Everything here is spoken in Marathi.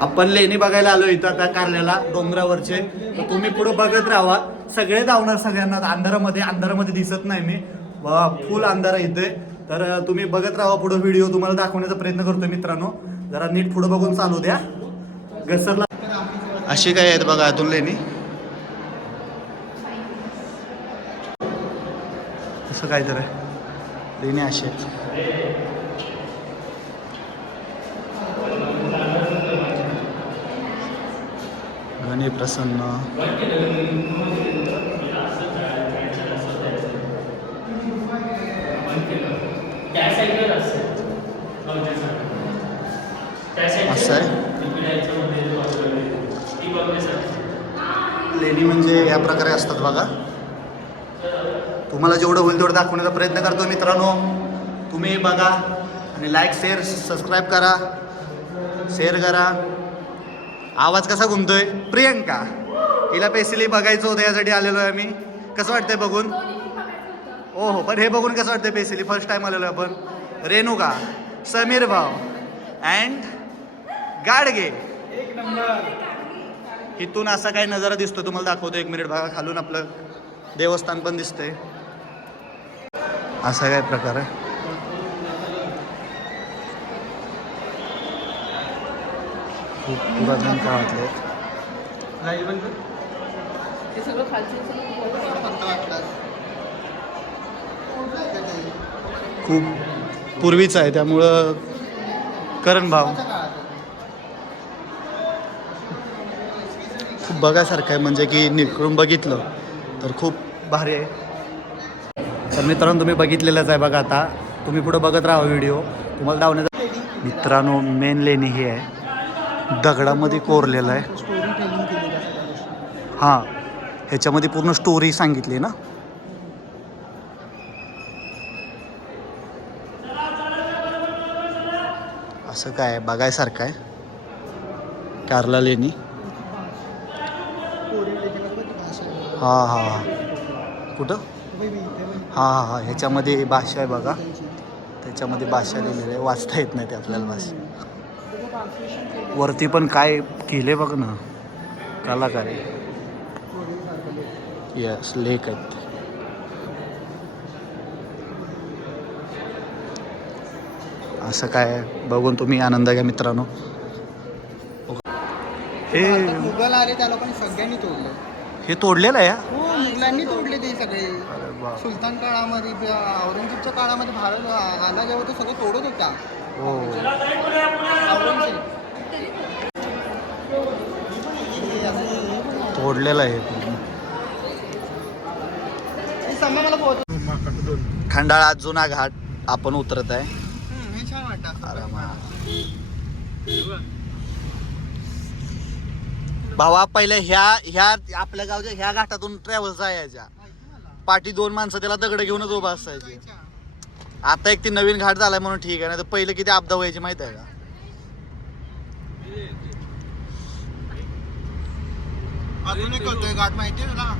आपण लेणी बघायला आलो इथं त्या कारल्याला डोंगरावरचे. तर तुम्ही पुढे बघत राहा. सगळे धावणार सगळ्यांना. अंधारामध्ये दिसत नाही मी. फुल अंधार इथे. तर तुम्ही बघत राहा पुढे व्हिडिओ. तुम्हाला दाखवण्याचा प्रयत्न करतोय मित्रांनो. जरा नीट पुढे बघून चालू द्या. घसरला अशी काय आहेत बघा अतुल लेणी. असं काय तर लेणी अशी आहेत. गणे प्रसन्न. असं आहे लेणी म्हणजे या प्रकारे असतात बघा. तुम्हाला जेवढं होईल तेवढं दाखवण्याचा प्रयत्न करतो मित्रांनो. तुम्ही बघा आणि लाईक शेअर सबस्क्राईब करा, शेअर करा. आवाज कसा घुमतोय? प्रियंका हिला पेसिली बघायचं होतं, यासाठी आलेलो आहे आम्ही. कसं वाटतंय बघून? हो हो, पण हे बघून कसं वाटतंय? पेसिली फर्स्ट टाइम आलेलो आहे आपण. रेणुका, समीर भाव अँड गाडगे. इथून असा काय नजारा दिसतो तुम्हाला दाखवतो. 1 मिनिट बघा. खालून आपलं देवस्थान पण दिसतंय. असा काय प्रकार आहे. खूप पुरातन काळातले. खूप पूर्वीच आहे त्यामुळं करण भाव खूप बघायसारखं आहे. म्हणजे की निकळून बघितलं तर खूप भारी आहे. तर मित्रांनो तुम्ही बघितलेलंच आहे बघा. आता तुम्ही पुढे बघत राहा व्हिडिओ. तुम्हाला धावण्याचा मित्रांनो मेन लेणी ही आहे. दगडामध्ये कोरलेलं आहे. हां, ह्याच्यामध्ये पूर्ण स्टोरी सांगितली ना. असं काय बघायसारखं आहे. कारला लेणी. हां हां हां, कुठं? हां हां, ह्याच्यामध्ये भाषा आहे बघा. त्याच्यामध्ये भाषा लिहिलेली आहे. वाचता येत नाही ते आपल्याला भाषा. वरती पण काय केले बघ ना, कलाकार आहे. यस, लेक आहेत. असं काय बघून तुम्ही आनंद घ्या मित्रांनो. हे मुघल आले त्या लोकांनी सगळ्यांनी तोडलं. हे तोडलेलं आहे. हो, मुघलांनी तोडले ते सगळे. सुलतान काळामध्ये, औरंगजेबच्या काळामध्ये भारत आला जेव्हा तो सगळं तोडत होता. हो, तोडलेलं आहे पूर्ण. खंडाळा जुना घाट आपण उतरत आहे. भावा पहिल्या ह्या आपल्या गावच्या ह्या घाटातून ट्रॅव्हल्स जायच्या. पाठी 2 माणसं त्याला दगड घेऊनच उभा असायची. आता एक ती नवीन घाट झालाय म्हणून ठीक आहे. नाही तर पहिले किती अपदा व्हायची माहित आहे का? अजून एक होतोय घाट माहिती आहे ना.